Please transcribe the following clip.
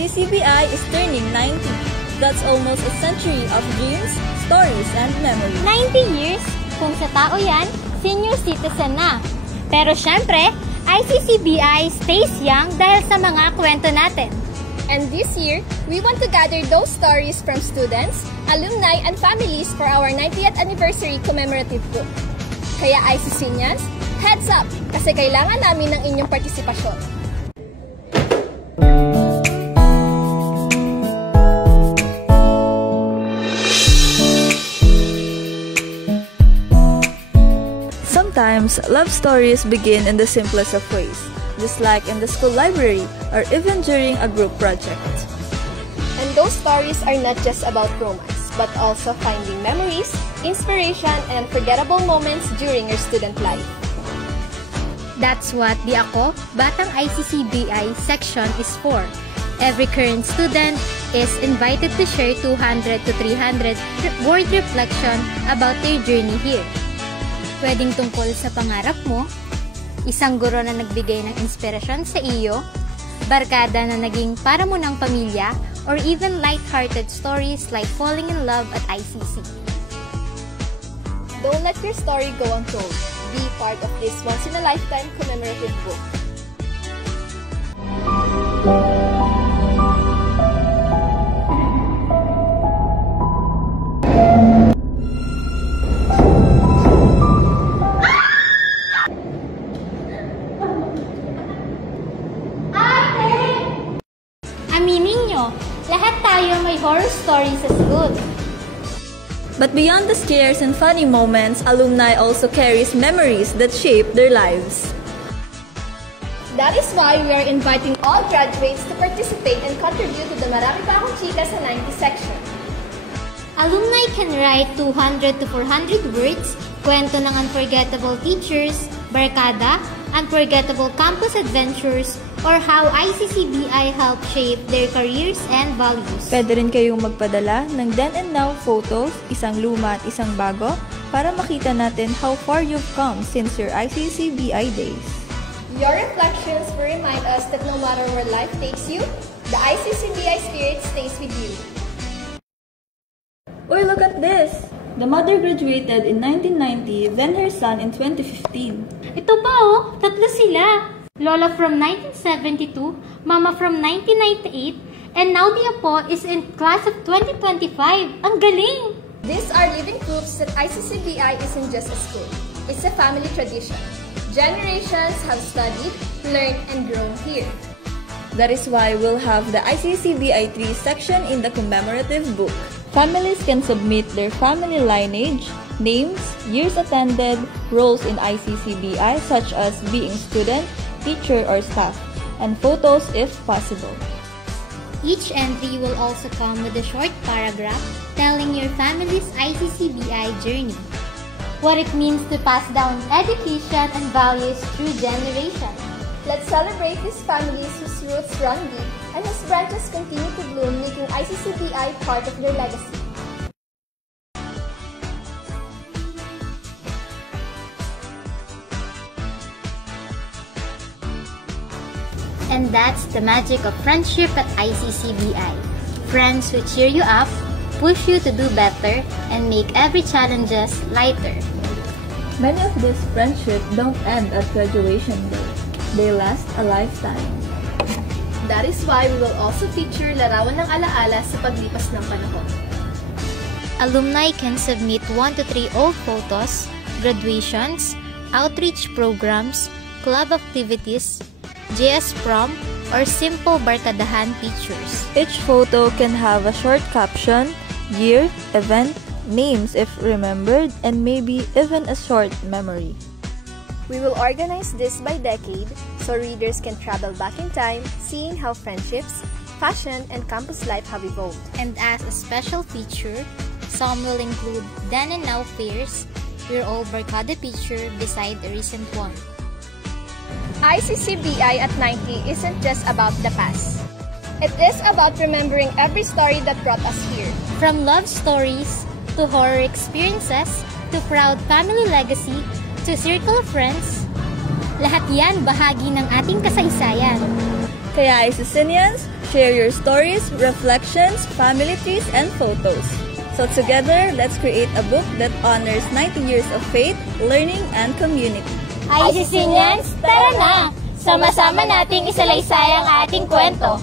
ICCBI is turning 90. That's almost a century of dreams, stories, and memories. 90 years? Kung sa tao yan, senior citizen na. Pero syempre, ICCBI stays young dahil sa mga kwento natin. And this year, we want to gather those stories from students, alumni, and families for our 90th anniversary commemorative book. Kaya ICCians, heads up! Kasi kailangan namin ng inyong partisipasyon. Sometimes, love stories begin in the simplest of ways, just like in the school library or even during a group project. And those stories are not just about romance, but also finding memories, inspiration, and unforgettable moments during your student life. That's what the Ako, Batang ICCBI section is for. Every current student is invited to share 200 to 300 word reflection about their journey here. Pwedeng tungkol sa pangarap mo, isang guro na nagbigay ng inspirasyon sa iyo, barkada na naging para mo ng pamilya, or even light-hearted stories like falling in love at ICC. Don't let your story go untold. Be part of this once-in-a-lifetime commemorative book. Aminin nyo, lahat tayo may horror stories sa school. But beyond the scares and funny moments, alumni also carries memories that shape their lives. That is why we are inviting all graduates to participate and contribute to the Marami Pa Akong Chika sa 90 section. Alumni can write 200 to 400 words, kwento ng unforgettable teachers, barkada, unforgettable campus adventures, or how ICCBI helped shape their careers and values. Pwede rin kayong magpadala ng then and now photos, isang luma at isang bago, para makita natin how far you've come since your ICCBI days. Your reflections will remind us that no matter where life takes you, the ICCBI spirit stays with you. Uy, look at this! The mother graduated in 1990, then her son in 2015. Ito pa oh, tatlo sila. Lola from 1972, Mama from 1998, and now the Apo is in class of 2025. Ang galing! These are living proofs that ICCBI isn't just a school. It's a family tradition. Generations have studied, learned, and grown here. That is why we'll have the ICCBI 3 section in the commemorative book. Families can submit their family lineage, names, years attended, roles in ICCBI such as being student, teacher, or staff, and photos if possible. Each entry will also come with a short paragraph telling your family's ICCBI journey, what it means to pass down education and values through generations. Let's celebrate these families whose roots run deep and whose branches continue to bloom, making ICCBI part of their legacy. And that's the magic of friendship at ICCBI. Friends who cheer you up, push you to do better, and make every challenges lighter. Many of these friendships don't end at graduation day. They last a lifetime. That is why we will also feature larawan ng alaala sa paglipas ng panahon. Alumni can submit 1 to 3 old photos, graduations, outreach programs, club activities, JS prom, or simple barkadahan pictures. Each photo can have a short caption, year, event, names if remembered, and maybe even a short memory. We will organize this by decade so readers can travel back in time, seeing how friendships, fashion, and campus life have evolved. And as a special feature, some will include then and now pairs, your old barkada picture beside the recent one. ICCBI at 90 isn't just about the past. It is about remembering every story that brought us here. From love stories, to horror experiences, to proud family legacy, to circle of friends, lahat yan bahagi ng ating kasaysayan. Kaya ICCians, Share your stories, reflections, family trees, and photos. So together, let's create a book that honors 90 years of faith, learning, and community. ICC Nians, tara na! Sama-sama nating isalaysay ang ating kwento.